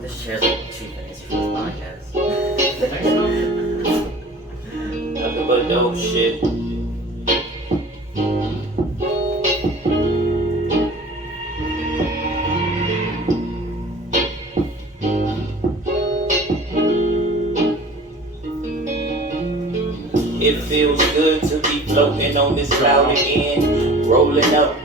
This chair's like too fancy for this podcast. Nothing but dope shit. It feels good to be floating on this cloud again, rolling up,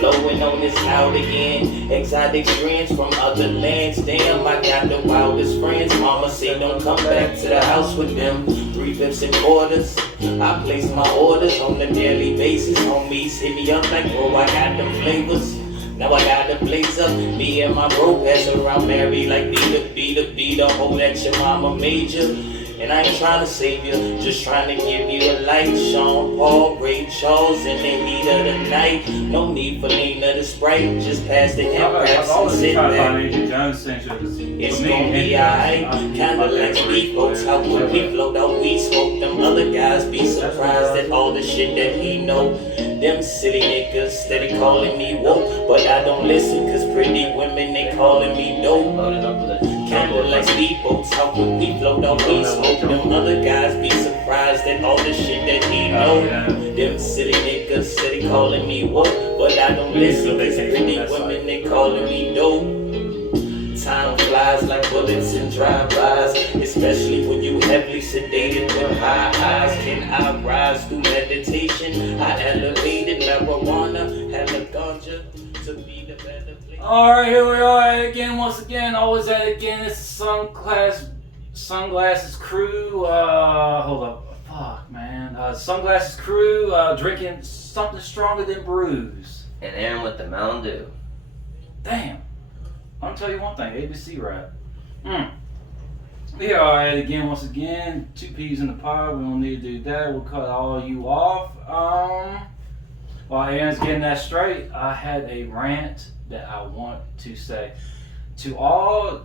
blowing on this cloud again. Exotic friends from other lands, damn, I got the wildest friends. Mama say don't come back to the house with them. 3/5 and quarters, I place my orders on a daily basis. Homies hit me up like, bro, I got them flavors. Now I got the blaze up, me and my bro pass around Mary like be the whole that your mama major. And I ain't trying to save you, just trying to give you a light. Sean Paul, Ray Charles, in the heat of the night. No need for lean of the Sprite, just pass the hip wraps and sit back. It's gonna be alright, kinda like speedboats. How would we float out, we smoke. Them other guys be surprised at all the shit that he know. Them silly niggas steady calling me woke, but I don't listen, cause pretty women, they calling me dope. Kinda like speedboats, how could we float out, we smoke. Them other guys be surprised at all the shit that he know. Them silly niggas steady calling me woke, but I don't listen, cause pretty women, they calling me dope. Time flies like bullets and drive-bys, especially when you heavily sedated with high eyes. Can I rise through meditation? I elevated marijuana, had a ganja to be the better place. Alright, here we are again, once again, always at it again. It's Sunglasses Crew. Hold up. Fuck, man. Sunglasses Crew, drinking something stronger than brews. And Aaron with the Mountain Dew. Damn. I'm gonna tell you one thing, ABC rap. We are at it again, once again. 2 peas in the pod. We don't need to do that. We'll cut all you off. While Aaron's getting that straight, I had a rant that I want to say to all.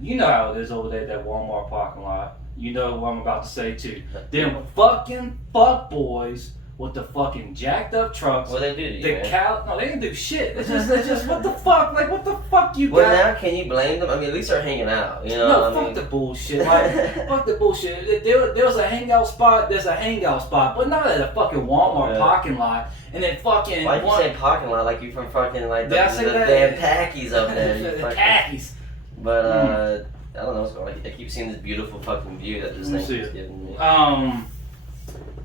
You know how it is over there at that Walmart parking lot. You know what I'm about to say too. Them fucking fuck boys with the fucking jacked up trucks. What they do to you, man? No, they didn't do shit. It's just what the fuck? Like, what the fuck you got? Well, now can you blame them? I mean, at least they're hanging out, you know? No, fuck the bullshit. Like, fuck the bullshit. There was a hangout spot. There's a hangout spot, but not at a fucking Walmart parking lot. And then fucking. Why you say parking lot like you from fucking like the damn khakis up there? The khakis. But I don't know what's going on. I keep seeing this beautiful fucking view that this thing is giving me.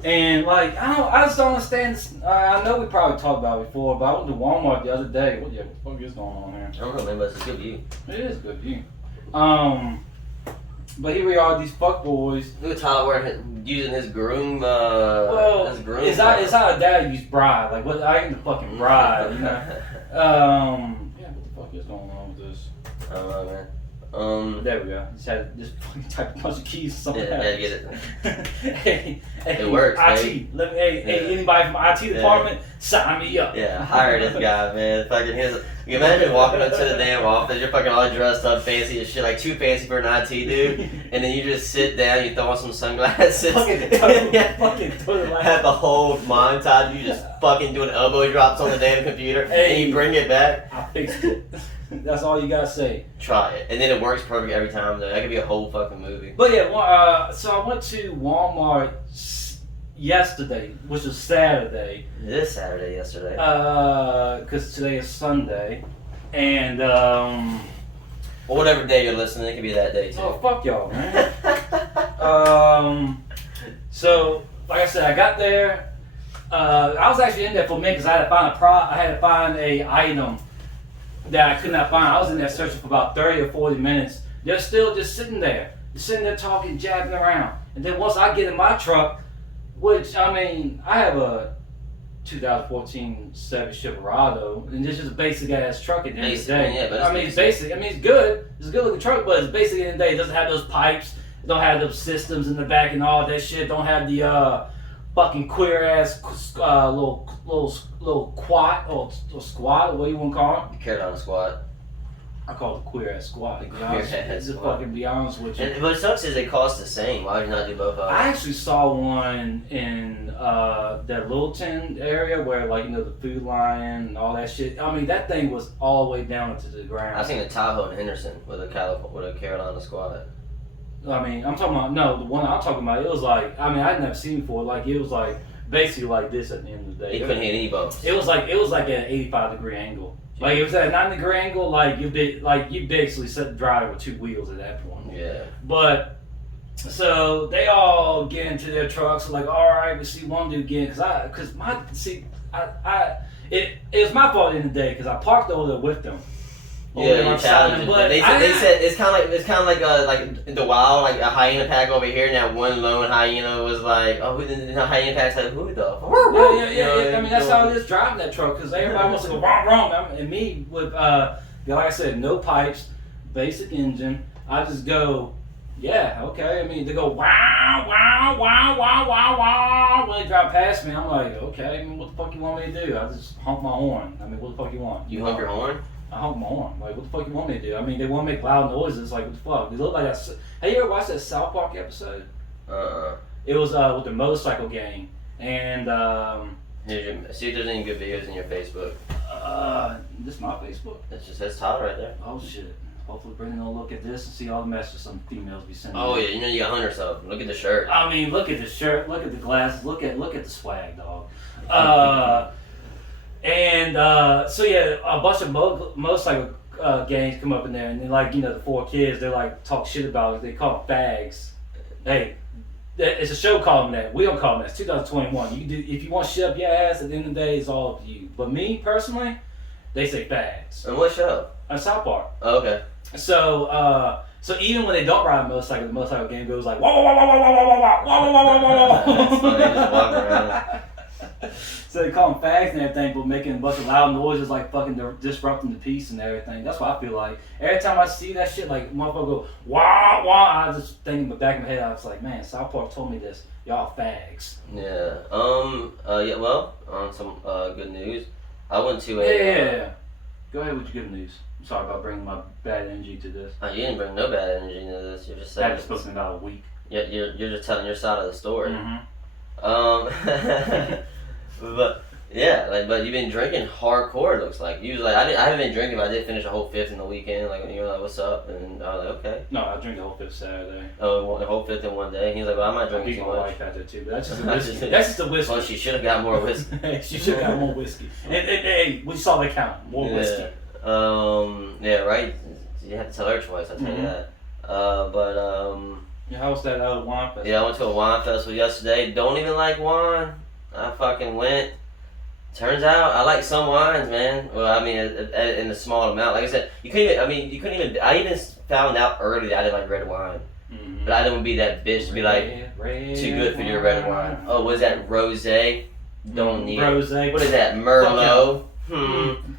And like I just don't understand this. I know we probably talked about it before, but I went to Walmart the other day. What the fuck is going on here? I don't know, man, but it's a good view. It is a good view. But here we are, these fuck boys. Look at Tyler using his groom. Well, his groom. It's not a dad use bride. Like what? I ain't the fucking bride, you know. Yeah, what the fuck is going on with this? I don't know, man. There we go. Just had this fucking type of bunch of keys or something. Yeah, get it. Hey, it works, IT. baby. Let me, anybody from IT department, sign me up. Yeah, hire this guy, man. Fucking you imagine walking up to the damn office, you're fucking all dressed up, fancy as shit, like too fancy for an IT dude, and then you just sit down, you throw on some sunglasses, fucking have the whole montage, you just fucking doing elbow drops on the damn computer, and you bring it back. I fixed it. That's all you gotta say. Try it, and then it works perfect every time. Though that could be a whole fucking movie. But yeah, so I went to Walmart yesterday, which was Saturday. This Saturday, yesterday. Because today is Sunday, and well, whatever day you're listening, it could be that day too. Oh fuck y'all, man. So like I said, I got there. I was actually in there for a minute because I had to find a item that I could not find. I was in there searching for about 30 or 40 minutes. They're still just sitting there talking, jabbing around. And then once I get in my truck, which, I mean, I have a 2014 Chevy Silverado, and it's just a basic ass truck at the end of the day. Yeah, but I mean, it's basic. I mean, it's good. It's a good looking truck, but it's basic at the end of the day. It doesn't have those pipes. It don't have those systems in the back and all that shit. Don't have the fucking queer ass little quad or squat, what do you want to call it? Carolina squat. I call it the queer ass squad. Queer-ass To squad. fucking be honest with you. And what sucks is they cost the same. Why would you not do both of them? I actually saw one in that Littleton area where, like, you know, the Food Lion and all that shit. I mean, that thing was all the way down to the ground. I seen a Tahoe in Henderson with a Carolina squad. I mean, I'm talking about, no, the one I'm talking about, it was like, I mean, I'd never seen it before. Like, it was like basically like this at the end of the day. You couldn't hit any bumps. It was like at an 85-degree angle. Like, it was at a 90-degree angle. Like you basically set the driver with two wheels at that point. Yeah. But so they all get into their trucks. Like, all right, we see one dude again, it was my fault in the day because I parked over there with them. Yeah, you challenged it. They said it's kind of like the wild, like a hyena pack over here, and that one lone hyena was like, oh, the hyena pack's like, who the fuck? Yeah. I mean, that's how it is driving that truck because everybody wants to go wrong. And me with like I said, no pipes, basic engine. I just go, yeah, okay. I mean, they go wow. When they drive past me, I'm like, okay. I mean, what the fuck you want me to do? I just honk my horn. I mean, what the fuck you want? You honk your horn? I honk my horn. Like, what the fuck you want me to do? I mean, they want to make loud noises. Like, what the fuck? They look like that. Have you ever watched that South Park episode? It was with the motorcycle gang. And, see if there's any good videos in your Facebook. this is my Facebook. It just says Todd right there. Oh, shit. Hopefully Brendan will look at this and see all the messages some females be sending. Oh, yeah, you know you got Hunter stuff. Look at the shirt. I mean, look at the shirt. Look at the glasses. Look at the swag, dog. So yeah, a bunch of motorcycle gangs come up in there, and then, like, you know, the four kids, they like talk shit about it. They call them fags. Hey, it's a show calling them that. We don't call them that. It's 2021. You can do if you want shit up your ass. At the end of the day, it's all up to you. But me personally, they say fags. And what show? South Park. Oh, okay. So even when they don't ride a motorcycle, the motorcycle gang goes like whoa whoa whoa whoa whoa whoa whoa whoa whoa whoa. That's funny. They just walk around. So they call them fags and everything, but making a bunch of loud noises, like fucking disrupting the peace and everything. That's what I feel like. Every time I see that shit, like motherfucker go wah wah, I just think in the back of my head, I was like, man, South Park told me this. Y'all fags. Yeah. Yeah. Well, on some good news, I went to Yeah. Go ahead with your good news. I'm sorry about bringing my bad energy to this. You didn't bring no bad energy into this. You're just saying. I've spoken about a week. Yeah, you're just telling your side of the story. Mm-hmm. But yeah, but you've been drinking hardcore. It looks like usually I haven't been drinking, but I did finish a whole fifth in the weekend. Like when you were like, "What's up?" and I was like, "Okay." No, I drink the whole fifth Saturday. Oh, the whole fifth in one day. He was like, "Well, I'm not I drinking beat too my much." wife out there too, but that's just a whiskey. That's just a whiskey. Well, she should have got more whiskey. She should have got more whiskey. And hey, we saw that count. More whiskey. Yeah, right. You have to tell her twice. I'll tell you that. Yeah, how was that wine festival? Yeah, I went to a wine festival yesterday. Don't even like wine. I fucking went. Turns out I like some wines, man. Well, I mean, in a small amount. Like I said, you couldn't even. I even found out early that I didn't like red wine. Mm-hmm. But I didn't be that bitch to be like, too good for your red wine. Oh, what is that? Rosé? Don't need Rosé. it. What is that? Merlot?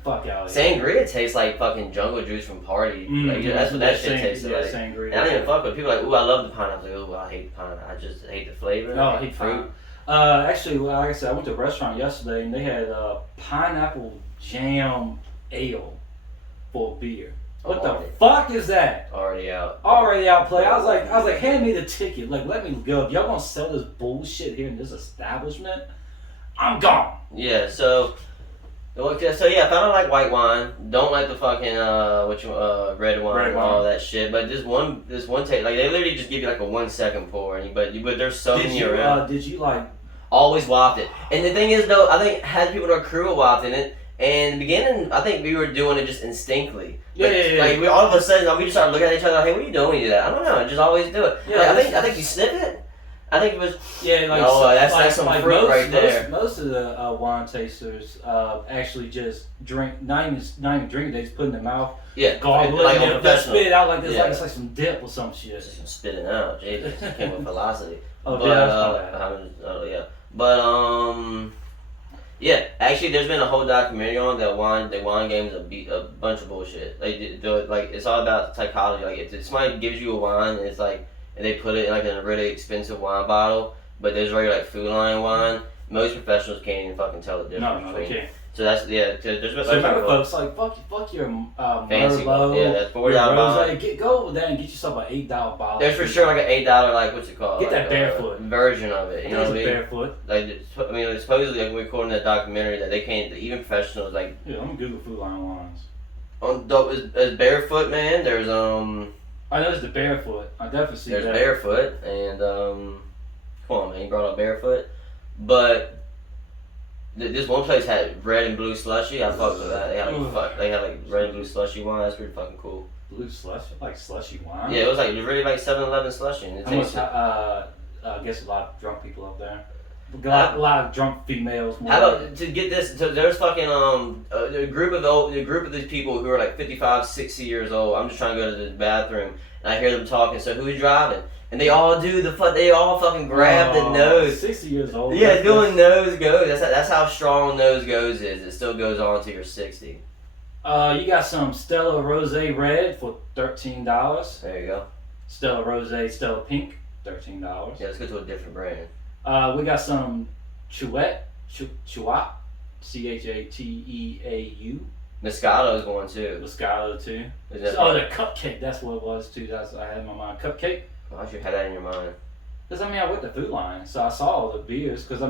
Fuck out. Sangria tastes like fucking jungle juice from Party. Like, that's what that shit tastes like. Sangria. And I don't even fuck with it. People are like, ooh, I love the pineapple. Like, ooh, I hate the pineapple. I just hate the flavor. No, I hate fruit. Actually, like I said, I went to a restaurant yesterday and they had pineapple jam ale for beer. What the fuck is that? Already out. Already outplayed. I was like, hand me the ticket. Like, let me go. If y'all gonna sell this bullshit here in this establishment, I'm gone. Yeah. So yeah, I found out like white wine. Don't like the fucking red wine and all that shit. But this one taste, like they literally just give you like a 1 second pour, but there's so many around. Did you like? Always wafted. And the thing is though, I think had people in our crew wafting it. And in the beginning, I think we were doing it just instinctively. Yeah. Like we all of a sudden, we just started looking at each other like, hey, what are you doing when you do that? I don't know. Just always do it. Yeah, like, I think you sniff it. I think it was. Yeah, like. Oh, that's some fruit right there. Most of the wine tasters actually just drink, not even drink. They just put it in their mouth. Yeah, gargle like it, and spit it out like this, like it's like some dip or some shit. Just spit it out. Jesus, it came with velocity. Oh, yeah. Yeah, actually, there's been a whole documentary on that the wine game is a bunch of bullshit. Like it's all about psychology. Like if somebody gives you a wine, and it's like, and they put it in like in a really expensive wine bottle, but there's already like Food Lion wine. Most professionals can't even fucking tell the difference. No, they can't. So that's there's So remember, folks, like fuck your fancy one. Merlot, Yeah, that's $40 your bottle. rosé. Go over there and get yourself an $8 bottle. There's for sure like an $8 like what's it called? Get like that barefoot version of it. You know what I mean? Barefoot. Like I mean, supposedly like we're quoting that documentary that they can't even professionals like. Yeah, I'm gonna Google Food Line wines. On as barefoot, man. There's I know there's the barefoot. I definitely see there's that. barefoot and come on, man, you brought up barefoot, but. This one place had red and blue slushy. I fucked with that. They had like red and blue slushy wine. That's pretty fucking cool. Blue slushy, like slushy wine. Yeah, it was like really like 7-Eleven slushy. And it tasted. I guess a lot of drunk people up there. A lot of drunk females. How about to get this? So there's fucking a group of these people who are like 55, 60 years old. I'm just trying to go to the bathroom and I hear them talking. So who's driving? And they all do they all fucking grab the nose. 60 years old. Yeah, doing nose goes. That's how strong nose goes is. It still goes on until you're 60. You got some Stella Rosé Red for $13. There you go. Stella Rosé, Stella Pink, $13. Yeah, let's go to a different brand. We got some Chouette, Chateau. Moscato's going too. Moscato too. The cupcake. That's what it was too. That's what I had in my mind. Cupcake. Why should you have that in your mind? Because I went to Food Line, so I saw all the beers. Because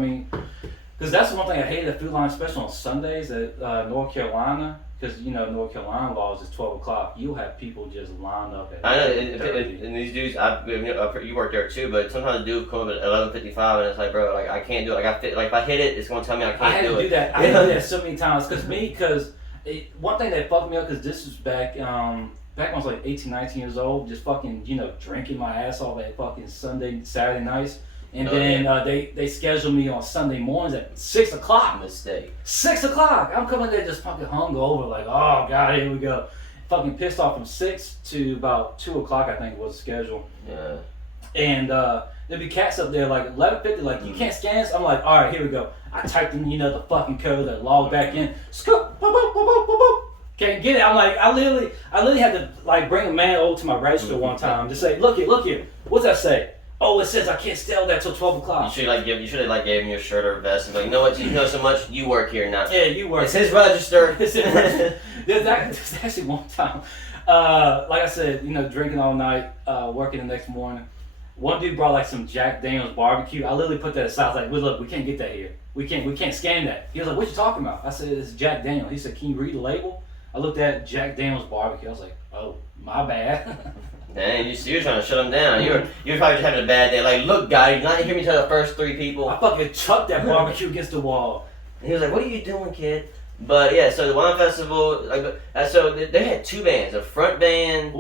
that's one thing I hated at Food Line, especially on Sundays at North Carolina. Because North Carolina laws is 12 o'clock. You'll have people just lined up at. I know, and these dudes. You work there too, but sometimes the dude come up at 11:55, and it's like, bro, like I can't do it. Like if I hit it, it's gonna tell me I can't do it. I had to do that. I had to do that so many times. Because one thing that fucked me up, because this was back when I was like 18, 19 years old, just fucking, drinking my ass off at fucking Saturday nights. And they scheduled me on Sunday mornings at 6 o'clock. Mistake. 6 o'clock. I'm coming there just fucking hungover, like, oh God, here we go. Fucking pissed off from 6 to about 2 o'clock, I think was the schedule. Yeah. And there'd be cats up there like 11:50, like, you can't scan this? I'm like, all right, here we go. I typed in, the fucking code, I logged back in. Scoop, boop, boop, boop, boop, boop, boop. Can't get it. I'm like, I literally had to like bring a man over to my register one time to say, look here. What's that say? Oh, it says I can't sell that till 12 o'clock. You should have gave him your shirt or vest and be like, you know what? You know so much. You work here now. Yeah, you work. It's his register. There's actually one time, like I said, drinking all night, working the next morning. One dude brought like some Jack Daniel's barbecue. I literally put that aside. I was like, well, look, we can't get that here. We can't scan that. He was like, what you talking about? I said, it's Jack Daniel. He said, can you read the label? I looked at Jack Daniel's barbecue. I was like, oh, my bad. Dang, you were trying to shut him down. You were probably just having a bad day. Like, look, guy, you not hear me tell the first 3 people. I fucking chucked that barbecue against the wall. And he was like, what are you doing, kid? But yeah, so the wine festival, so they had 2 bands, a front band,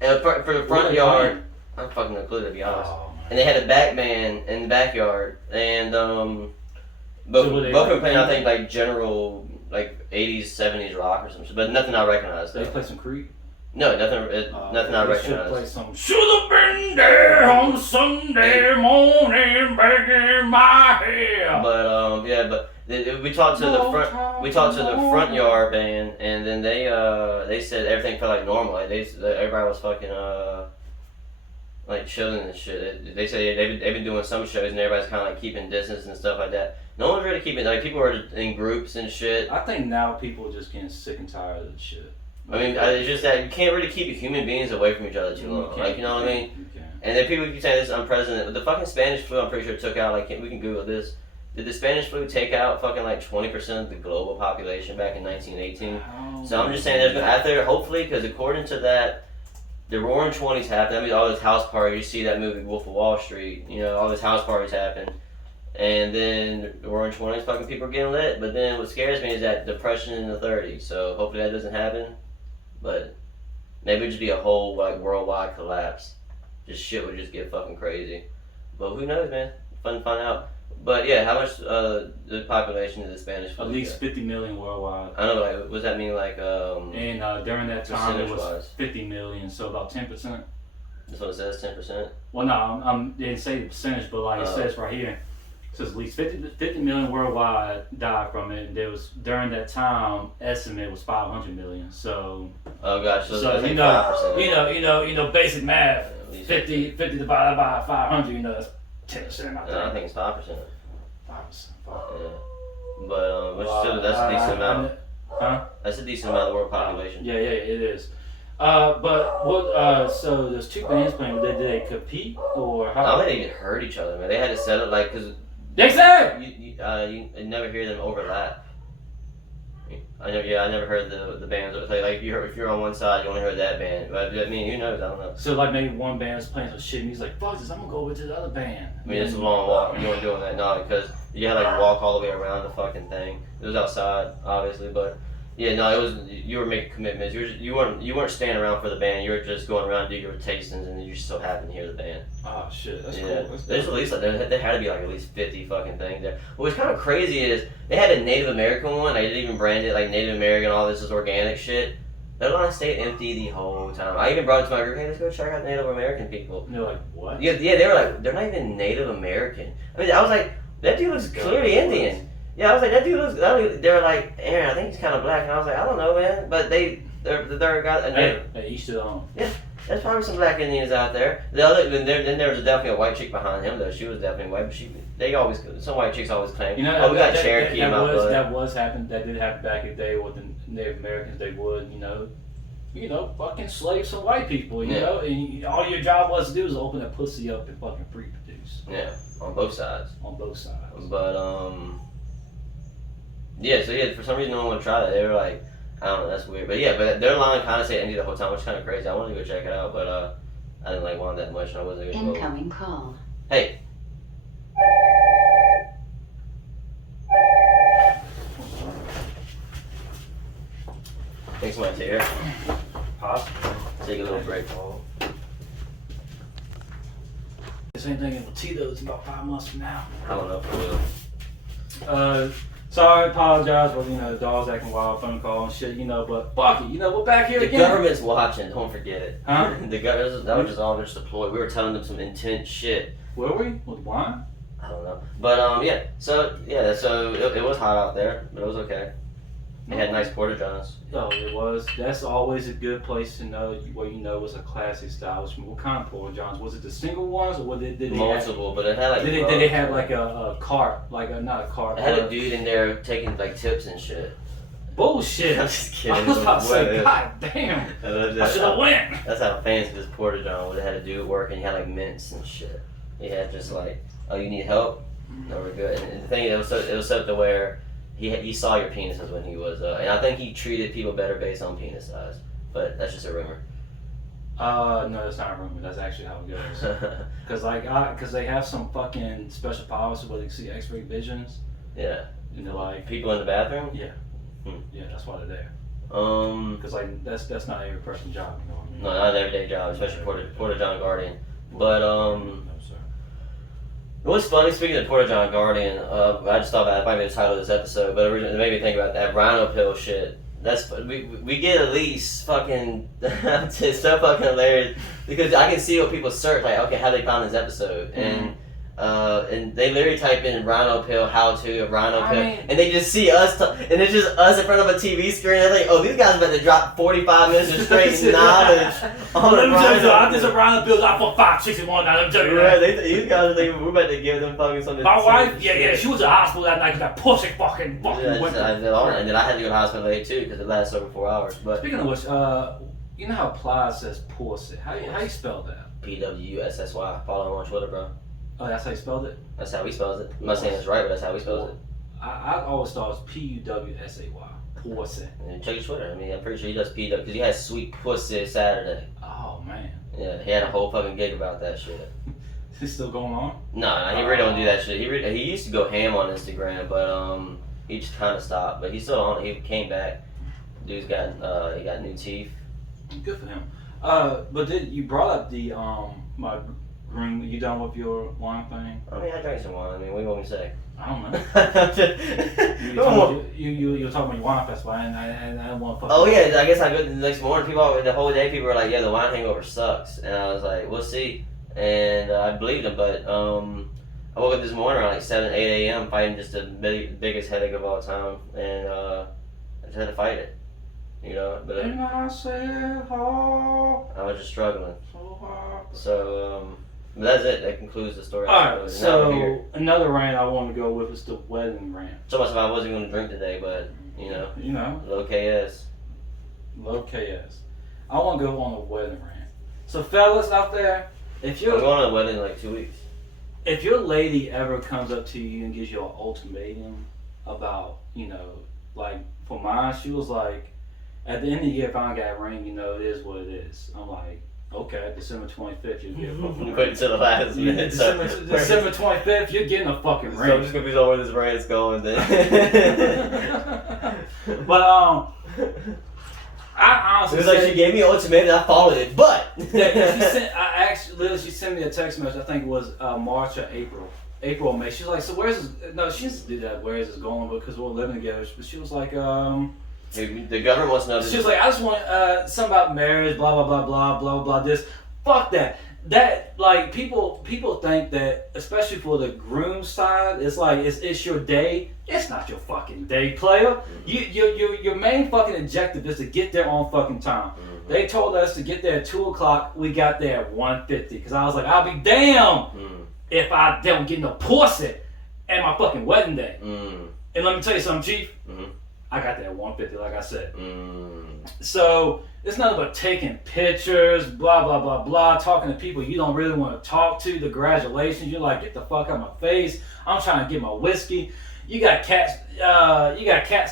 and for the front yard. I'm fucking no clue, to be honest. Oh, and they had a back band in the backyard, and both of them playing, I think, like general, like 80s, 70s rock or something, but nothing I recognized. They play some Creed? No, nothing I recognized. Play some. Should have been there on Sunday morning, begging my hair. But but we talked to the front yard band, and then they said everything felt like normal. Like everybody was fucking like chilling and shit. They say they've been doing some shows and everybody's kind of like keeping distance and stuff like that. No one's really keeping, like, people are in groups and shit. I think now people are just getting sick and tired of the shit. I mean, it's just that you can't really keep human beings away from each other too long. Like, you know what I mean? You can. And then people keep saying this is unprecedented. The fucking Spanish flu, I'm pretty sure, took out, like, we can Google this. Did the Spanish flu take out fucking like 20% of the global population back in 1918? Oh, So I'm just saying there's out there, hopefully, because according to that, the Roaring Twenties happened. That means all those house parties. You see that movie Wolf of Wall Street. All those house parties happen, and then the Roaring Twenties, fucking people are getting lit. But then what scares me is that depression in the 30s. So hopefully that doesn't happen. But maybe it'd just be a whole like worldwide collapse. Just shit would just get fucking crazy. But who knows, man? Fun to find out. But yeah, how much the population of the Spanish flu? At least 50 million worldwide. I don't know, like, what does that mean, like, And during that time, it was percentage-wise? 50 million, so about 10%. That's what it says, 10%? Well, no, I didn't say the percentage, but like it says right here, it says at least 50 million worldwide died from it. And there was, during that time, estimate was 500 million. So, Oh gosh, so so that's you like know, 5%. basic math. At least 50 divided by 500, that's 10% out I there. think it's 5%. 5%. Yeah. But still, that's a decent amount. Huh? That's a decent amount of the world population. Yeah, it is. But what? So there's two bands playing. Did they compete or I how? don't think they even heard each other, man. They had to set up like because They said. you never hear them overlap. I never heard the bands like if you're on one side, you only heard that band. But I mean, who knows? I don't know. So like maybe one band's playing some shit, and he's like, "Fuck this, I'm gonna go over to the other band." I mean, it's a long walk. You weren't doing that, no, because you had to like walk all the way around the fucking thing. It was outside, obviously, but yeah, no, it was. You were making commitments. You weren't staying around for the band. You were just going around to do your tastings, and then you just so happened to hear the band. Oh shit, that's Yeah. cool. That's There's at least like there had to be like at least 50 fucking things there. What's kind of crazy is they had a Native American one. They didn't even brand it like Native American. All this is organic shit. Their line stayed empty the whole time. I even brought it to my group. Hey, let's go check out Native American people. And they're like, what? Yeah, they were like, they're not even Native American. I mean, I was like, that dude looks clearly Indian. Yeah, I was like, that dude looks. They were like, Aaron, I think he's kind of black, and I was like, I don't know, man. But they're got. Hey, each to their own. There's probably some black Indians out there. Then there was definitely a white chick behind him though. She was definitely white, but some white chicks always claim. You know, oh, we got Cherokee in my blood. That did happen back in the day with the Native Americans. They would, fucking slave some white people, you know, and all your job was to do is open that pussy up and fucking reproduce. Yeah, on both sides. On both sides. But for some reason no one would try that. They were like, I don't know, that's weird. But yeah, but their line kind of stayed empty the whole time, which is kind of crazy. I wanted to go check it out, but I didn't like want that much, and I wasn't gonna go. Incoming call. Hey. Thanks, my dear. Possibly. Take a little break. Same thing in Tito's about 5 months from now. I don't know for real. Sorry, apologize for the dogs acting wild, phone call and shit, but fuck it, we're back here The again. government's watching, don't forget it. Huh? The government, that was just all just deployed. We were telling them some intense shit. Were we? With wine? I don't know. But so it was hot out there, but it was okay. They had nice porta johns. Oh, it was. That's always a good place to know where was a classy establishment. What kind of porta johns? Was it the single ones, or did they Multiple, but it had like. Did they have like a cart, not a cart? It had a dude in there taking like tips and shit. Bullshit. I'm just kidding. I was about to say, God damn. I should have went. That's how fancy this porta john was. It had a dude working. He had like mints and shit. He had just like, oh, you need help? No, we're good. And the thing, it was set up to where he saw your penises when he was, and I think he treated people better based on penis size. But that's just a rumor. No, that's not a rumor. That's actually how it goes. Cause they have some fucking special powers where they see X-ray visions. Yeah. And they're like people in the bathroom. Yeah. Yeah, that's why they're there. Cause that's not every person's job, you know what I mean? No, not an everyday job, especially Porta John Guardian. But No, sir. It was funny, speaking of Porta John Guardian, I just thought that might be the title of this episode, but it made me think about that rhino pill shit. That's we get at least fucking it's so fucking hilarious because I can see what people search like, okay, how they found this episode, and they literally type in rhino pill, how to a rhino pill, and they just see us and it's just us in front of a TV screen. And they're like, oh, these guys about to drop 45 minutes of straight knowledge on Let me tell you, rhino. there's a rhino pill I for 5, 6, and 1 now. Let me tell you Right, that. these guys are thinking we're about to give them fucking something. My wife, she was in the hospital that night because that pussy fucking Yeah, went. and then I had to go to the hospital late too because it lasts over 4 hours. But Speaking of which, you know how Plies says pussy? How you spell that? PWSSY. Follow him on Twitter, bro. Oh, that's how you spelled it? That's how he spells it. I'm not saying it's right, but that's how he spells it. I always thought it was P-U-W-S-A-Y. Pussy. And check his Twitter. I mean, I'm pretty sure he does PW because he had Sweet Pussy Saturday. Oh, man. Yeah, he had a whole fucking gig about that shit. Is this still going on? No, he really don't do that shit. He used to go ham on Instagram, but he just kind of stopped. But he's still on it. He came back. Dude's got he got new teeth. Good for him. But you brought up the my green. You done with your wine thing? I mean, I drank some wine. I mean, what do you want me to say? I don't know. You were talking about your wine festival, and I don't want to. Oh yeah, I guess I go the next morning. The whole day, people were like, "Yeah, the wine hangover sucks," and I was like, "We'll see." And I believed them, but I woke up this morning around like 7, 8 a.m. fighting just the biggest headache of all time, and I just had to fight it, But and I said, oh, I was just struggling. so hard. So But that's it. That concludes the story. Alright, so another rant I want to go with is the wedding rant. So much if I wasn't going to drink today, but you know, low KS. Low KS. I want to go on a wedding rant. So fellas out there, if you're I'm going on a wedding in like 2 weeks. If your lady ever comes up to you and gives you an ultimatum about, like for mine, she was like, at the end of the year, if I don't got a ring, it is what it is. I'm like, okay, December 25th, you'll get a fucking ring. Wait until the last minute. December 25th, you're getting a fucking ring. So I'm just confused on where this rant's going then. But, I honestly it was like she gave me an ultimatum and I followed it, but she sent me a text message, I think it was March or April or May. She's like, so where's this, no, she didn't do that, where is this going, because we're living together. But she was like, the government wants to know. She was like, I just want something about marriage, blah blah blah blah blah blah. This, fuck that. That like people think that, especially for the groom side, it's like it's your day. It's not your fucking day, player. Your main fucking objective is to get there on fucking time. Mm-hmm. They told us to get there at 2:00. We got there at 1:50 because I was like, I'll be damned if I don't get no pussy at my fucking wedding day. And let me tell you something, Chief. I got there at 1:50, like I said. So it's nothing but taking pictures, blah blah blah blah, talking to people you don't really want to talk to. The congratulations, you're like, get the fuck out of my face. I'm trying to get my whiskey. You got cats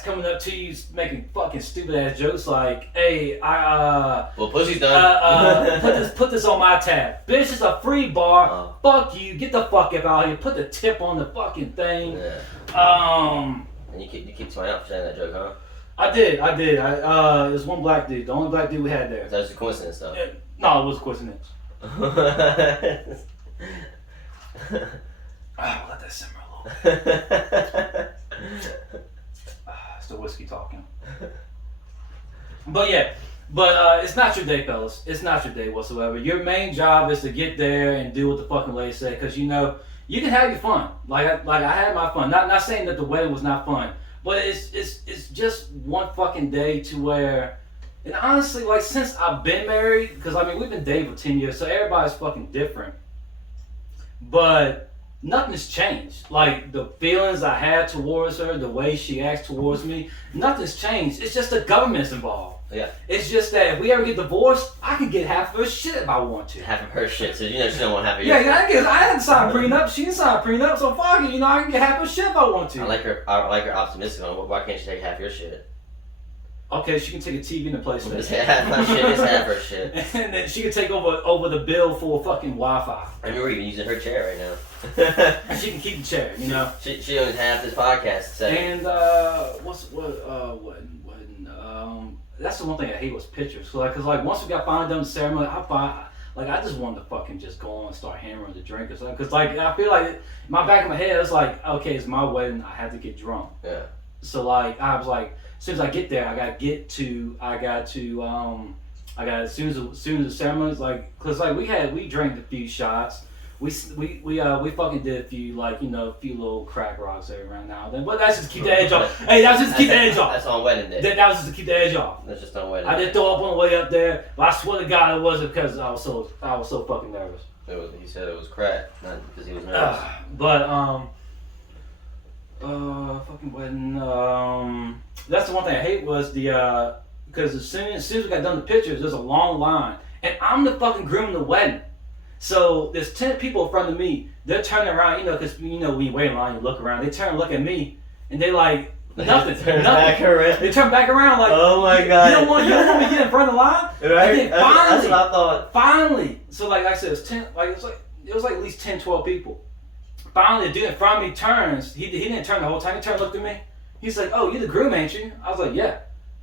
coming up to you making fucking stupid ass jokes like, hey, well, pussy's done. Put this on my tab. Bitch, it's a free bar. Fuck you. Get the fuck out of here. Put the tip on the fucking thing. Yeah. And you keep smiling out for saying that joke, huh? I did. It was one black dude. The only black dude we had there. That was a coincidence, though. No, it was a coincidence. I'll let that simmer a little bit. It's the whiskey talking. But yeah. But it's not your day, fellas. It's not your day whatsoever. Your main job is to get there and do what the fucking lady said, because you can have your fun. Like I had my fun. Not saying that the wedding was not fun, but it's just one fucking day to where, and honestly, like since I've been married, because I mean we've been dating for 10 years, so everybody's fucking different. But nothing's changed. Like the feelings I had towards her, the way she acts towards me, nothing's changed. It's just the government's involved. Yeah. It's just that if we ever get divorced, I can get half of her shit if I want to. Half of her shit, so she don't want half of your shit. Yeah, I hadn't signed a prenup. She didn't sign a prenup, so fuck it. I can get half her shit if I want to. I like her optimistic on it. Why can't she take half your shit? Okay, she can take a TV and a PlayStation. It's half my shit, it's half her shit. And then she can take over the bill for fucking Wi-Fi. I mean, we're even using her chair right now. And she can keep the chair, She owns half this podcast. So. And that's the one thing I hate was pictures. Cause once we got finally done the ceremony, I just wanted to fucking just go on and start hammering the drink. Cause I feel like in my back of my head, it's like, okay, it's my wedding, I have to get drunk. Yeah. So I was like, as soon as I get there, as soon as the ceremony's like, cause we drank a few shots. We fucking did a few a few little crack rocks every around now and then. But that's just to keep the edge off. Hey, that was just to keep the edge off. That's on wedding day. That was just to keep the edge off. That's just on wedding day. I did throw up on the way up there, but I swear to God it wasn't because I was so fucking nervous. He said it was crack, not because he was nervous. Fucking wedding. That's the one thing I hate was the because as soon as we got done the pictures, there's a long line, and I'm the fucking groom of the wedding. So there's 10 people in front of me. They're turning around, because when you wait in line, you look around. They turn and look at me, and they like nothing. Back around. They turn back around like, oh my god, you don't want me to get in front of the line, right? And then That's what I thought. Finally, so like I said, it was 10. It was like at least 10, 12 people. Finally, the dude in front of me turns. He didn't turn the whole time. He turned, and looked at me. He's like, "Oh, you're the groom, ain't you?" I was like, "Yeah."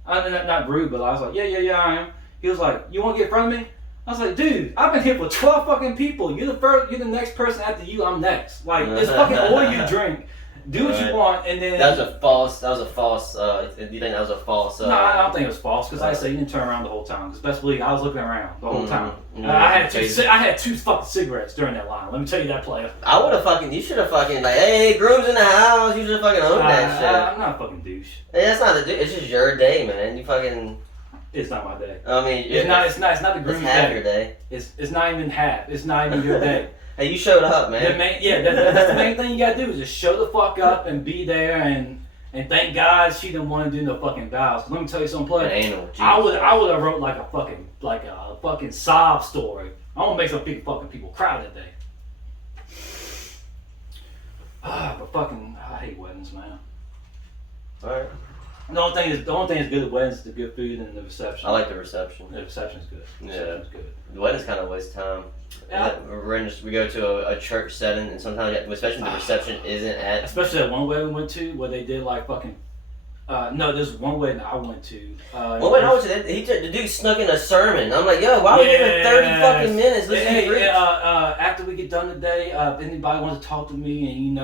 Not rude, but I was like, "Yeah, I am." He was like, "You want to get in front of me?" I was like, "Dude, I've been here for 12 fucking people. You're the next person after you. I'm next. Like, it's fucking all you drink. Do what you want, and then." That was a false. Do you think that was a false? No, I don't think it was false because like I said, you didn't turn around the whole time. Because best believe I was looking around the whole time. I had two fucking cigarettes during that line. Let me tell you that, player. I would have you should have fucking like, hey, groom's in the house. You should have fucking owned that shit. I'm not a fucking douche. Hey, that's not the douche. It's just your day, man. You fucking. It's not my day. I mean, it's not the groom's day. It's half day. your day. It's not even half. It's not even your day. Hey, you showed up, man. That's the main thing you gotta do is just show the fuck up and be there and thank God she didn't want to do no fucking vows. Let me tell you something, play. I would have wrote like a fucking sob story. I want to make some fucking people cry that day. But fucking, I hate weddings, man. Alright. The only thing is good at weddings is the good food and the reception. I like the reception. The reception's good. Yeah. Good. The wedding's kind of a waste of time. Yeah. We go to a church setting, and sometimes, especially the reception isn't at. Especially that one wedding we went to where they did like fucking. No, there's one wedding I went to. One wedding I went to, the dude snuck in a sermon. I'm like, yo, why would you give him 30 fucking minutes listening to preach? After we get done today, if anybody wants to talk to me and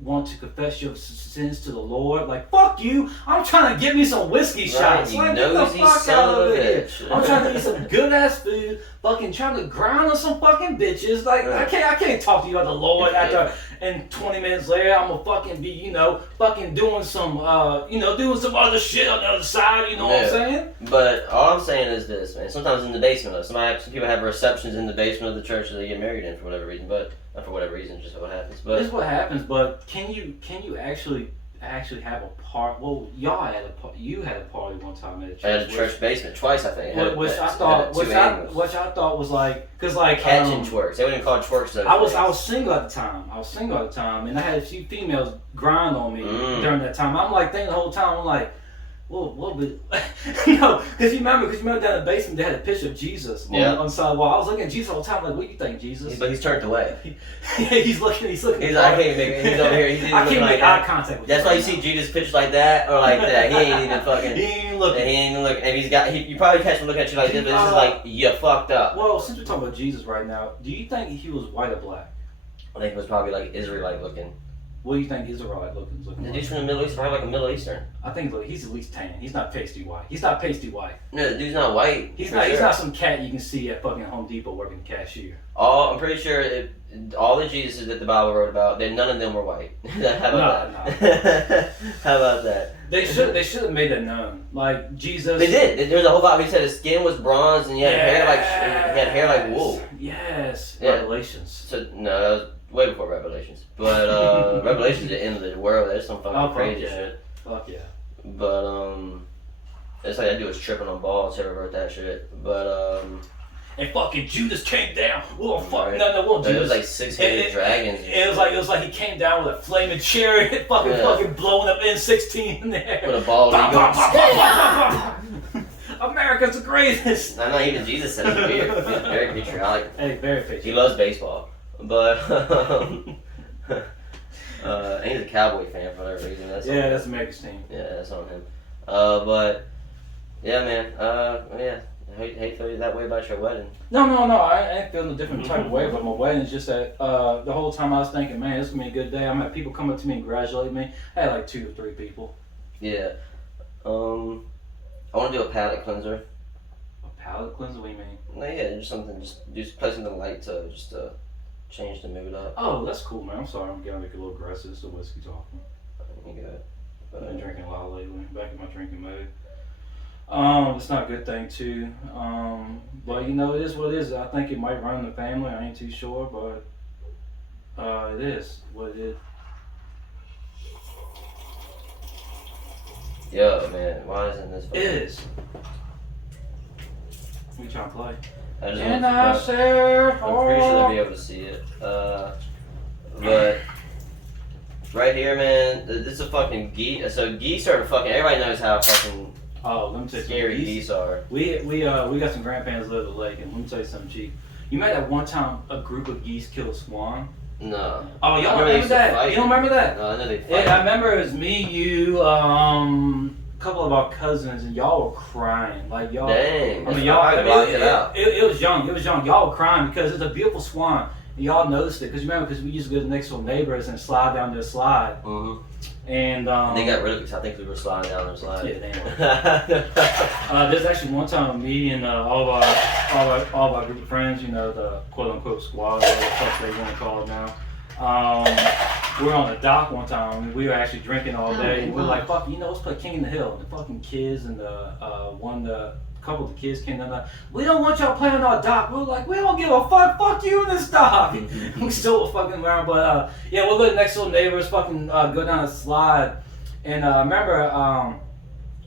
want to confess your sins to the Lord, like fuck you. I'm trying to get me some whiskey shots. You like, get the nosy fuck son out of a here. bitch. I'm trying to eat some good ass food. Fucking trying to grind on some fucking bitches. Like I can't talk to you about the Lord after. And 20 minutes later, I'm gonna fucking be, fucking doing some, doing some other shit on the other side. You know what I'm saying? But all I'm saying is this, man. Sometimes in the basement, some people have receptions in the basement of the church that they get married in for whatever reason. But not for whatever reason, just what happens. But this is what happens. But can you actually have a part? Well, y'all had a part. You had a party one time at a church. I had a church basement twice, I think. Which I thought was like, cause like catching twerks. They wouldn't call it twerks though. I was single at the time. And I had a few females grind on me during that time. I'm like thinking the whole time. I'm like, what? Because you remember down in the basement they had a picture of Jesus on the side of the wall. I was looking at Jesus all the time. Like, what do you think, Jesus? But he's turned away. He's looking. He's like, I can't make. He's over here. He's I can't make eye that. contact with That's him why you see Jesus pictures like that or like that. He ain't even fucking. He ain't even looking. He ain't even looking. And you probably catch him looking at you like this, but this is like you fucked up. Well, since we're talking about Jesus right now, do you think he was white or black? I think it was probably like Israelite looking. What do you think Israelite looking The like? dude's from the Middle East, probably like a Middle Eastern. I think he's at least tan. He's not pasty white. No, the dude's not white. He's not some cat you can see at fucking Home Depot working cashier. I'm pretty sure all the Jesuses that the Bible wrote about, none of them were white. How about that? How about that? They should have made that known. Like Jesus. They did. There was a whole lot. He said his skin was bronze and he had hair like wool. Yes. Yeah. Revelations. So no, that was way before Revelations. But Revelations is the end of the world. There's some fucking crazy shit. Fuck yeah. But it's like that dude was tripping on balls. Whoever wrote that shit. But and fucking Judas came down. Whoa, fuck. Right. No, Judas. It was like 6-headed dragons. It was like he came down with a flaming chariot, fucking blowing up N16 in there. With a ball. America's the greatest. Not even Jesus said he's weird. He's very patriotic. Hey, very patriotic. He loves baseball. But he's a Cowboy fan for whatever reason. That's America's team. Yeah, that's on him. But yeah, man. Yeah. I hate feeling that way about your wedding. No. I ain't feeling a different type of way about my wedding. It's just that the whole time I was thinking, man, this is gonna be a good day. I'm had people come up to me and congratulate me. I had like 2 or 3 people. Yeah. I want to do a palate cleanser. A palate cleanser? What do you mean? No, yeah, just play something light to change the mood up. Oh, that's cool, man. I'm sorry, I'm getting like a little aggressive. It's the whiskey talking. You got it. I've been drinking a lot lately. Back in my drinking mode. It's not a good thing too. But it is what it is. I think it might run in the family. I ain't too sure, but it is what it is. Yo, man, why isn't this? It is. We trying to play. I'm pretty sure they'll be able to see it. But right here, man, this is a fucking geese. So geese are fucking. Everybody knows how fucking. Oh, let me tell you scary geese are. We got some grandparents live at the lake, and let me tell you something, Chief. You met at one time a group of geese killed a swan. No. Oh, y'all don't remember that? You don't remember that? No, I know they fight. Yeah, I remember it was me, you, a couple of our cousins, and y'all were crying. Like y'all. Dang. I mean, it was young. It was young. Y'all were crying because it's a beautiful swan. And y'all noticed it because we used to go to next door neighbors and slide down their slide. Mm-hmm. And they got rid of it because I think we were sliding down their slide. Yeah, there's actually one time me and all of our group of friends, the quote unquote squad, whatever the fuck they want to call it now. we were on the dock one time. And we were actually drinking all day. And we were like, fuck, let's play King in the Hill. And the fucking kids and the couple of the kids came down like, we don't want y'all playing on our dock. We were like, we don't give a fuck. Fuck you in this dock. We still were fucking around. But yeah, we'll go to next door neighbors, fucking go down a slide. And I remember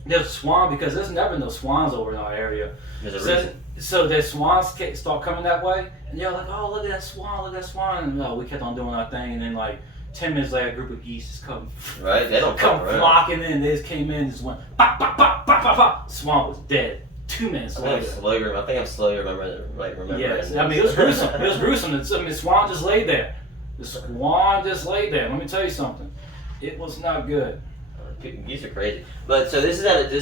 there's a swan because there's never no swans over in our area. There's a reason. So the swans start coming that way, and they're like, "Oh, look at that swan! Look at that swan!" And we kept on doing our thing, and then like 10 minutes later, a group of geese just come, right? They don't come flocking in. They just came in, just went, pop, pop, pop, pop, pop, pop. Swan was dead. 2 minutes later. I think I'm slowly remembering. Yes, I mean it was gruesome. It was gruesome. The swan just laid there. The swan just laid there. Let me tell you something. It was not good. Geese are crazy. But so this is at a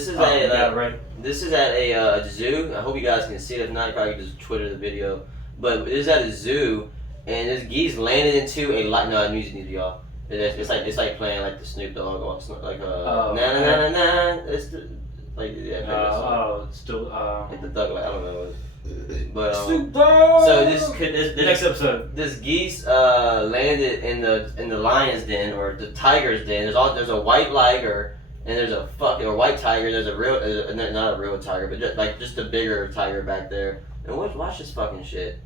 zoo. I hope you guys can see it. If not, you probably can just Twitter the video. But this is at a zoo, and this geese landed into a light. No, music needs to be off. It's like playing like the Snoop Dogg or like na na na na na. It's the, like still like the thug. Like, I don't know. But Snoop Dogg. So this next episode. This geese landed in the lion's den or the tiger's den. There's a white liger and there's a white tiger. There's a real not a real tiger, but just a bigger tiger back there. And watch this fucking shit.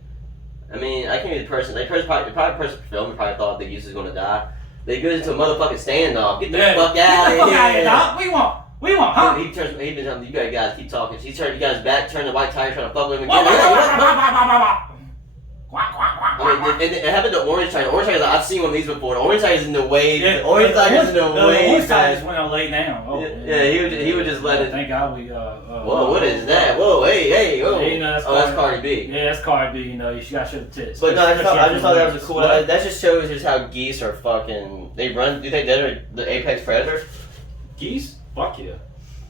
I mean, I can't be the person. The person filming probably thought the geese was gonna die. They go into a motherfucking standoff. Get the fuck out of here! Dog. We want, huh? He turns. He been telling you guys keep talking. He turned you guys back. Turned the white tiger trying to fuck with him again. I mean, it happened to orange tiger. Orange tiger, I've seen one of these before. The orange tiger's in the way. Yeah, the orange tiger's in the way. The orange tiger just went and lay down. Oh, yeah, he would just let it. Thank God we. Whoa, what is that? Whoa, hey, whoa. Yeah, that's Cardi B. Yeah, that's Cardi B. You know, you gotta show the tits. But no, I just thought that was a cool. That just shows just how geese are fucking. They run. Do you think they're the apex predators? Geese? Fuck yeah.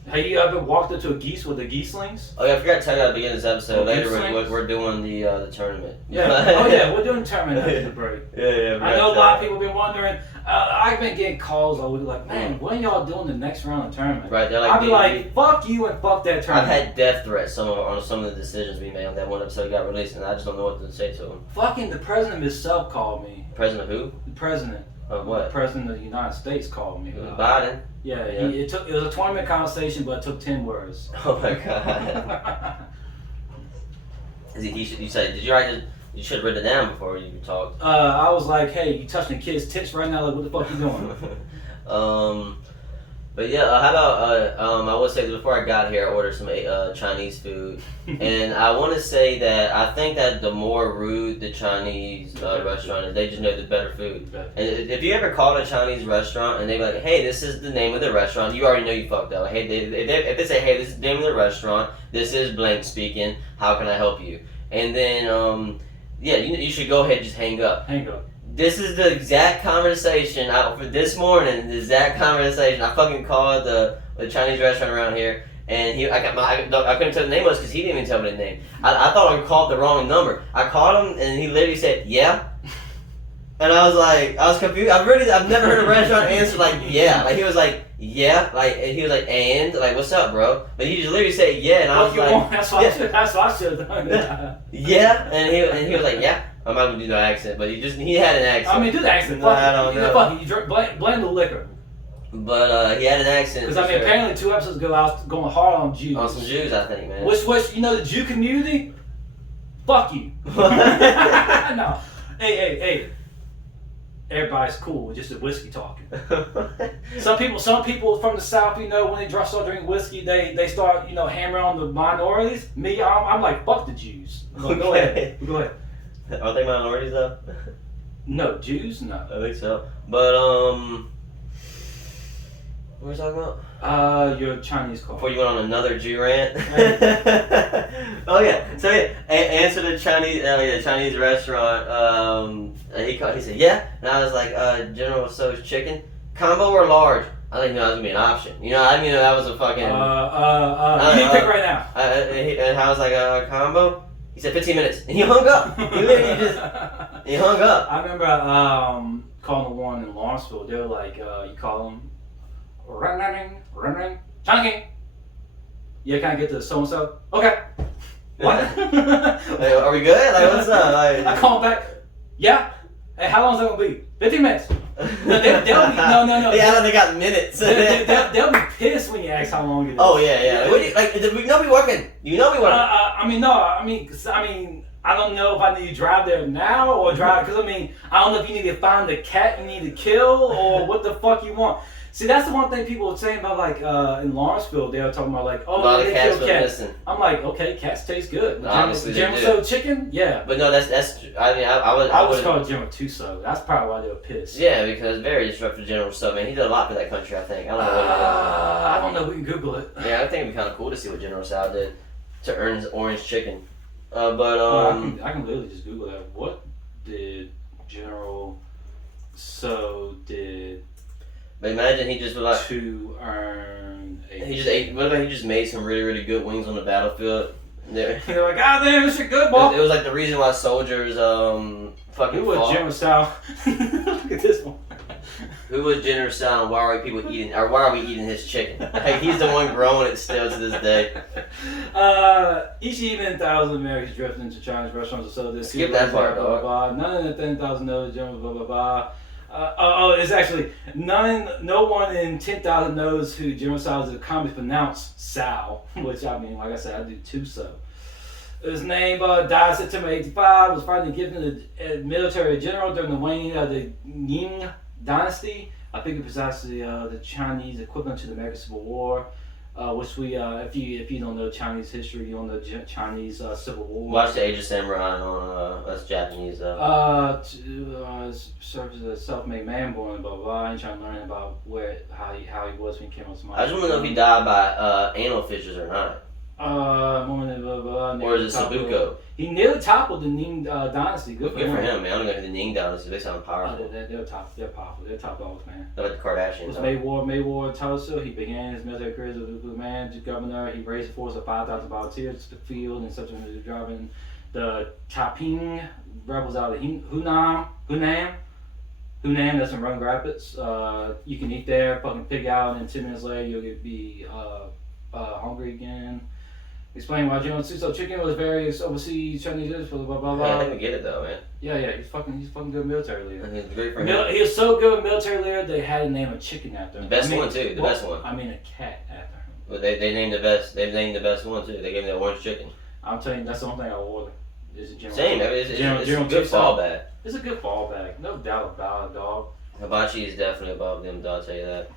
Have you ever walked up to a geese with the geeselings? Oh yeah, I forgot to tell you at the beginning of this episode. Later we're doing the tournament. Yeah. Oh yeah, we're doing tournament after the break. Yeah. I know a lot of people have been wondering. I've been getting calls over like, man, when y'all doing the next round of tournament? Right. They're like, I'd be like, fuck you and fuck that tournament. I've had death threats on some of the decisions we made on that one episode got released, and I just don't know what to say to them. Fucking the president himself called me. President who? The president. Of what? The president of the United States called me. Biden. Yeah. It was a 20-minute conversation, but it took 10 words. Oh my god. You said, you should have written it down before you talked. I was like, hey, you touching the kid's tits right now? Like, what the fuck you doing? But yeah, how about I would say before I got here, I ordered some Chinese food, and I want to say that I think that the more rude the Chinese restaurant is, they just know the better food. And if you ever call a Chinese restaurant and they be like, "Hey, this is the name of the restaurant," you already know you fucked up. Like, hey, if they say, "Hey, this is the name of the restaurant. This is blank speaking. How can I help you?" And then yeah, you should go ahead and just hang up. Hang up. This is the exact conversation for this morning. The exact conversation. I fucking called the Chinese restaurant around here, and I couldn't tell the name was because he didn't even tell me the name. I thought I called the wrong number. I called him, and he literally said, "Yeah," and I was confused. I've never heard a restaurant answer like "yeah." Like he was like "yeah," and he was like "and," like "what's up, bro?" But he just literally said "yeah," and I was like, "That's what I should have done." Yeah, and he was like "yeah." I'm not gonna do no accent, but he had an accent. I mean, do the accent. No, I don't know. Fuck it, you drink, blend the liquor. But he had an accent. Because apparently 2 episodes ago I was going hard on Jews. On some Jews, I think, man. Which the Jew community? Fuck you. No. Hey. Everybody's cool with just the whiskey talking. Some people from the South, when they start drinking whiskey, they start, hammering on the minorities. Me, I'm like, fuck the Jews. Like, go ahead. Are they minorities though? No, Jews? No. I think so. But what were we talking about? Your Chinese call. Before you went on another Jew rant. Oh yeah. So yeah, answer the Chinese restaurant. He said yeah, and I was like, General Tso's chicken combo or large? I didn't know that was gonna be an option. I didn't know that was a fucking. You need to pick right now. And I was like, combo. He said 15 minutes, and he hung up. He literally he hung up. I remember calling the one in Lawrenceville. They were like, you call them, running, Chunky. Yeah, can I get to so and so? Okay. What? Like, are we good? Like, what's up? Like, I call him back. Yeah. Hey, how long is that gonna be? 15 minutes. No, no. Yeah, they got minutes. They'll be pissed when you ask how long it is. Oh yeah. What do you, like, you know me working. You know me working. I don't know if I need to drive there now or drive, because I don't know if you need to find the cat you need to kill or what the fuck you want. See, that's the one thing people were saying about, like, in Lawrenceville, they were talking about, like, oh, a lot of they cats kill were cats. missing. I'm like, okay, cats taste good. Obviously they do. So chicken, yeah. But no, that's. I was called General Tuso. That's probably why they were pissed. Yeah, because very disruptive General stuff, man. He did a lot for that country, I think. I don't know what he did. I don't know. We can Google it. Yeah, I think it'd be kind of cool to see what General Tsao did to earn his orange chicken. I can literally just Google that. What did General So did? But imagine he just was like to earn. He just ate. What about he just made some really, really good wings on the battlefield? They're like, God damn, this shit good, boy. It was like the reason why soldiers fucking. Who was General Tsao? Look at this one. Who was General Tsao and why are people eating? Or why are we eating his chicken? Like, he's the one growing it still to this day. Each evening, thousands of Americans drifted into Chinese restaurants and sold this. Skip that part, blah, blah, blah. None of the 10,000 knows General blah blah blah. It's actually no one in 10,000 knows who General Tsao is. The commonly pronounced Tsao, which like I said, I do too. So his name died September 85. Was finally given a military general during the waning of the Ying Dynasty. I think it precisely the Chinese equivalent to the American Civil War. Which we, if you don't know Chinese history, you don't know Chinese Civil War. Watch the Age of Samurai on that's Japanese. Serves as a self-made man, born blah blah blah. And trying to learn about how he was when he came on some. I just want to know if he died by animal fishes or not. Or is it Sabuko? He nearly toppled the Ming Dynasty. Good for him, man. I don't know who the Ming Dynasty. They sound powerful. They're top. They're powerful. They're top dogs, man. They're like the Kardashians. Was May War Tulsa. He began his military career as a command governor. He raised a force of 5,000 volunteers to the field and subsequently driving the Taiping rebels out of Hunan. That's in Round Rapids. You can eat there, fucking pig out, and 10 minutes later you'll be hungry again. Explain why General Tsuso chicken was various overseas Chinese blah blah blah blah. Yeah, I think we get it though, man. Yeah, he's fucking good military leader. He's great for him. He was so good military leader they had to name a chicken after him. The best one too. The best one. A cat after him. Well, they named the best. They named the best one too. They gave me that orange chicken. I'm telling you, that's the only thing I order. Is a General. Same. It's a good fallback. It's a good fallback, no doubt about it, dog. Hibachi is definitely above them, dog. I'll tell you that.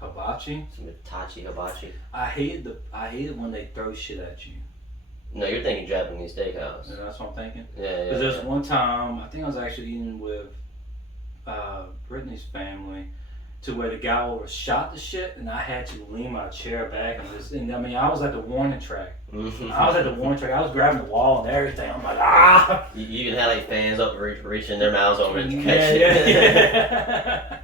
Hibachi? Some Itachi hibachi. I hate it when they throw shit at you. No, you're thinking Japanese steakhouse. Yeah, that's what I'm thinking. Yeah. Because there's one time, I think I was actually eating with Brittany's family, to where the guy over shot the shit, and I had to lean my chair back, I was at the warning track. I was at the warning track. I was grabbing the wall and everything. I'm like, ah! You even had like fans up reaching their mouths over to catch it.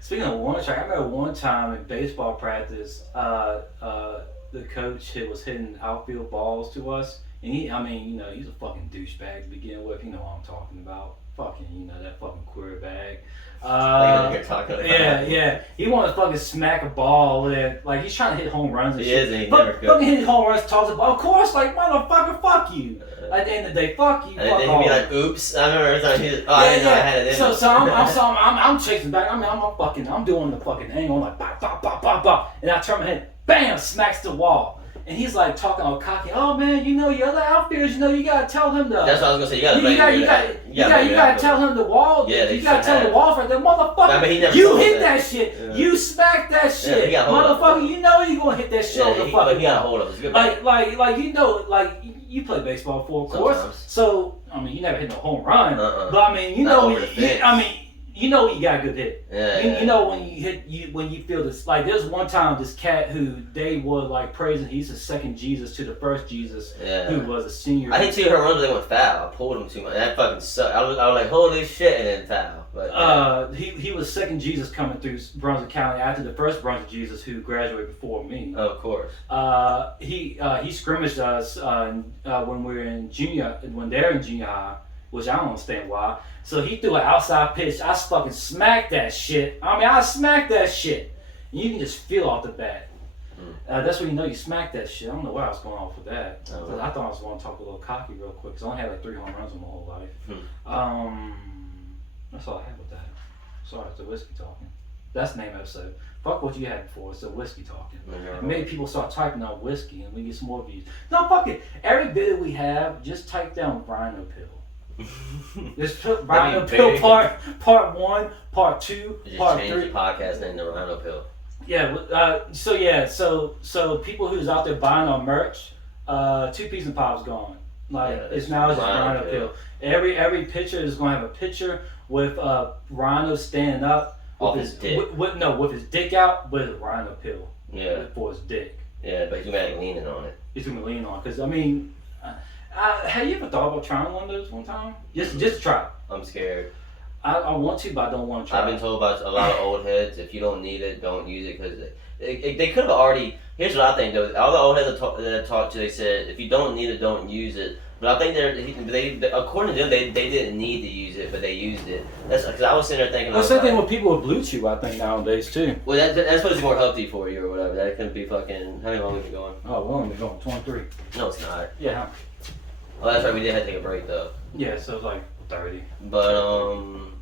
Speaking of warning track, I remember one time in baseball practice, the coach was hitting outfield balls to us, and he's a fucking douchebag to begin with. You know what I'm talking about? That fucking queer bag. You're talking about. Yeah. He wanted to fucking smack a ball with, like, he's trying to hit home runs and shit. He never could. Fucking hit home runs, toss the ball. Of course, like, motherfucker, fuck you. At the end of the day, fuck you, and fuck then off. He'd be like, oops. I remember every time I didn't know I had it in So I'm chasing back. I'm doing the fucking angle, like, bop, bop, bop, bop, bop. And I turn my head, bam, smacks the wall. And he's like talking all cocky. Oh man, your other outfielders, you gotta tell him to. That's what I was gonna say. You gotta tell him the wall. Yeah, you gotta tell him the wall for the motherfucker. You hit that shit. Yeah. You smacked that shit, motherfucker. You know you gonna hit that shit on the fucking. He got a hold of it. Like you play baseball before, of course. Sometimes. So you never hit no home run. But you know when you got a good hit. You know when you feel this. Like there's one time this cat who they were like praising. He's the second Jesus to the first Jesus, who was a senior. I hit 2 home runs. They went foul. I pulled them too much. That fucking sucked. I was like, holy shit, and then foul. But he was second Jesus coming through Brunswick County after the first Brunswick Jesus who graduated before me. Of course. He scrimmaged us when we were when they're in junior high, which I don't understand why. So he threw an outside pitch. I fucking smacked that shit. I smacked that shit. And you can just feel off the bat. That's when you know you smacked that shit. I don't know where I was going off with that. I thought I was going to talk a little cocky real quick, because I only had like 3 home runs in my whole life. That's all I have with that. Sorry, it's the whiskey talking. That's the name of the episode. Fuck what you had before. It's the whiskey talking. And maybe people start typing out whiskey and we get some more views. No, fuck it. Every bit that we have, just type down rhino pill. Just put rhino pill part 1, part 2, Just part change 3. the podcast name to Rhino Pill. Yeah. So people who's out there buying our merch, 2 Peas and Pop's gone. Like it's now just Rhino Pill. Every picture is gonna have a picture with Rhino standing up. Off his dick. With his dick out, with a Rhino Pill. Yeah. For his dick. Yeah, but he's gonna be leaning on it. He's gonna lean on, because I mean, have you ever thought about trying one of those one time? Just try it. I'm scared. I want to, but I don't want to try. I've been told by a lot of old heads, if you don't need it, don't use it, because they could have already. Here's what I think though. All the old heads that I talked to, they said if you don't need it, don't use it. But I think they according to them, they didn't need to use it, but they used it. That's because I was sitting there thinking. Well, same thing with people with blue chew, I think nowadays too. Well, that's supposed to be more healthy for you or whatever. That couldn't be fucking. How long have we been going? Oh, we're only going 23. No, it's not. Yeah. Well, that's right. We did have to take a break though. Yeah, so it's like 30. But No,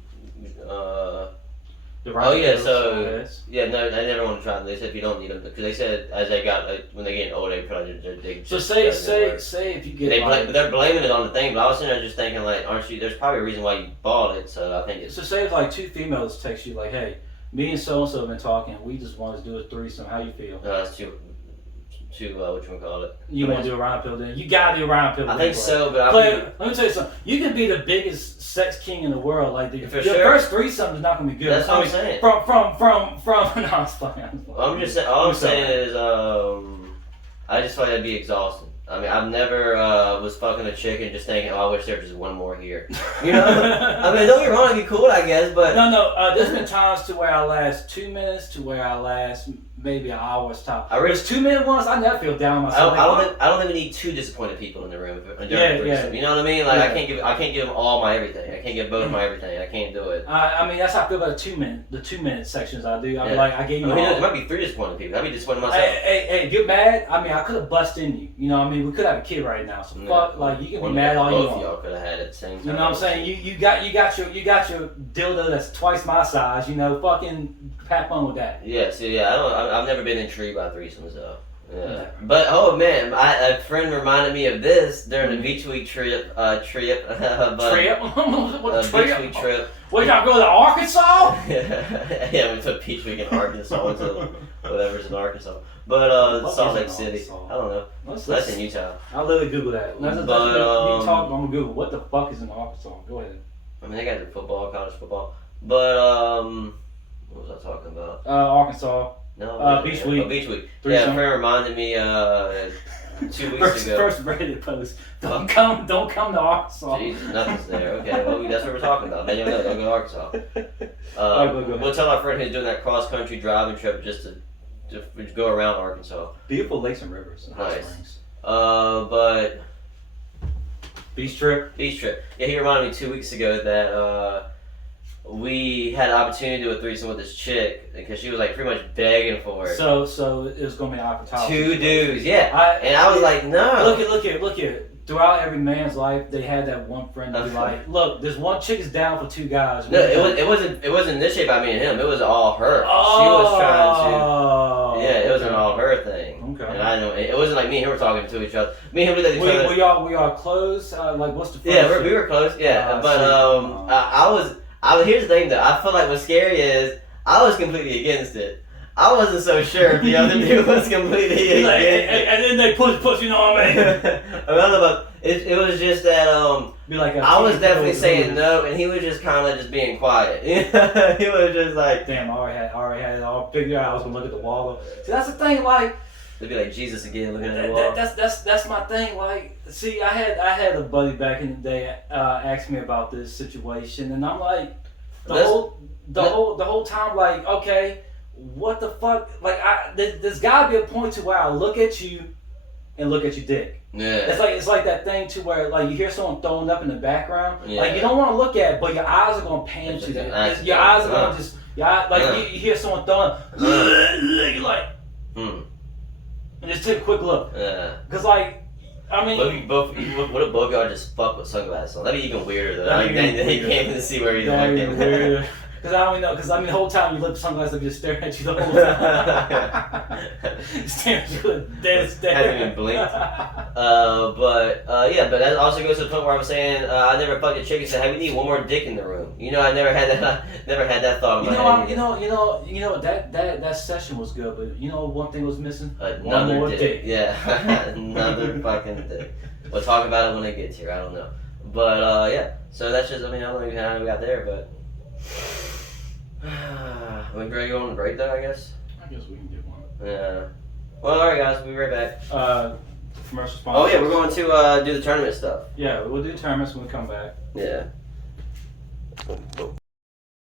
I never want to try them. They said if you don't need them, because they said as they got when they get older, they put on their dick. So say if you get they're blaming it on the thing, but I was sitting there just thinking like, aren't you? There's probably a reason why you bought it, so I think it's. So say if like 2 females text you like, hey, me and so and so have been talking, we just want to do a threesome. How you feel? That's too what you call it? You want to do a Rhino Pill then? You gotta do a Rhino Pill. I think so, but let me tell you something. You can be the biggest sex king in the world. Like your first threesome is not gonna be good. That's what I'm saying. From no, I'm playing. I'm just saying. All I'm saying is, I just thought that'd be exhausting. I mean, I've never was fucking a chick and just thinking, oh, I wish there was just one more here. You know? I mean, don't get me wrong, it'd be cool, I guess, but no. There's been times to where I last 2 minutes, to where I last maybe an hour's top. There's 2 minute ones. I never feel down myself. I don't think we need 2 disappointed people in the room. Yeah. You know what I mean? Like I can't give them all my everything. I can't give both my everything. I can't do it. I mean, that's how I feel about the 2 minute sections I do. I'm like, I gave you. There might be 3 disappointed people. I'd be disappointed myself. Hey, get mad. I mean, I could have busted in you. You know what I mean? We could have a kid right now. So fuck, like you can be mad all you want. Both of y'all could have had it at the same time. You know what I'm saying? You got your dildo that's twice my size. You know, fucking have fun with that. Yeah. See, I've never been intrigued by threesomes though. Yeah. But oh man, a friend reminded me of this during the beach week trip. What beach week trip. Wait, y'all go to Arkansas? Yeah, we took beach week in Arkansas. Went to whatever's in Arkansas. But Salt Lake City. I don't know. That's in Utah. I'll literally Google that. You talk, I'm gonna Google what the fuck is in Arkansas. Go ahead. I mean, they got the football, college football. But what was I talking about? Arkansas. No. Beach week. Beach week. Yeah, a friend reminded me 2 weeks ago. First Reddit post. Don't come to Arkansas. Jesus, nothing's there. Okay, well that's what we're talking about. Then you'll know. Don't go to Arkansas. We'll tell our friend who's doing that cross country driving trip just to go around Arkansas. Beautiful lakes and rivers and hot nice. springs. But beach trip. Yeah, he reminded me 2 weeks ago that we had an opportunity to do a threesome with this chick because she was like pretty much begging for it. So it was gonna be an opportunity. 2 dudes, yeah. And I was like, no. Look here. Throughout every man's life, they had that one friend that be like, look, this one chick is down for 2 guys. No, it wasn't this shape by me and him. It was all her. She was trying to. Yeah, it was an all her thing. Okay. And I know it wasn't like me and him were talking to each other. Me and him looked at each other. We are close. Like, what's the first? Yeah, we were close. Yeah, but here's the thing though. I feel like what's scary is I was completely against it. I wasn't so sure if the other dude was completely against it. And then they push, you know what I mean? It was just that I was definitely saying no, and he was just kind of just being quiet. He was just like, damn, I already had it all figured out. I was gonna look at the wall. See, that's the thing, like. It'd be like Jesus again looking at the wall. That's my thing. Like, see, I had a buddy back in the day ask me about this situation, and I'm like, the whole time, like, okay, what the fuck? Like, there's gotta be a point to where I look at you and look at your dick. Yeah. It's like that thing to where like you hear someone throwing up in the background. Yeah. Like you don't want to look at it, but your eyes are gonna pan to that. Your eyes are gonna just you hear someone throwing up. You're like. And just take a quick look. Yeah. Cause like, I mean, What if both of y'all just fuck with sunglasses on? That'd be even weirder though. That'd Like, be then he weird. can't even see where he's that'd be looking. weird. Because I don't know. Because I mean, the whole time you look, sunglasses are just staring at you the whole time. Staring at you with dead stare. Hasn't even blinked. Yeah, but that also goes to the point where I was saying I never fucked a chick and said, "Hey, we need one more dick in the room." You know, I never had that. Never had that thought in my head. You know that session was good, but you know one thing was missing. One Another more dick. dick. Yeah, another fucking dick. We'll talk about it when it gets here. I don't know, but yeah. So that's just. I mean, I don't know how we got there, but we ready to go on the break though. I guess. I guess we can get one. Yeah. Well, all right, guys. We'll be right back. Commercial sponsors. Oh yeah, we're going to do the tournament stuff. Yeah, we'll do tournaments when we come back. Yeah.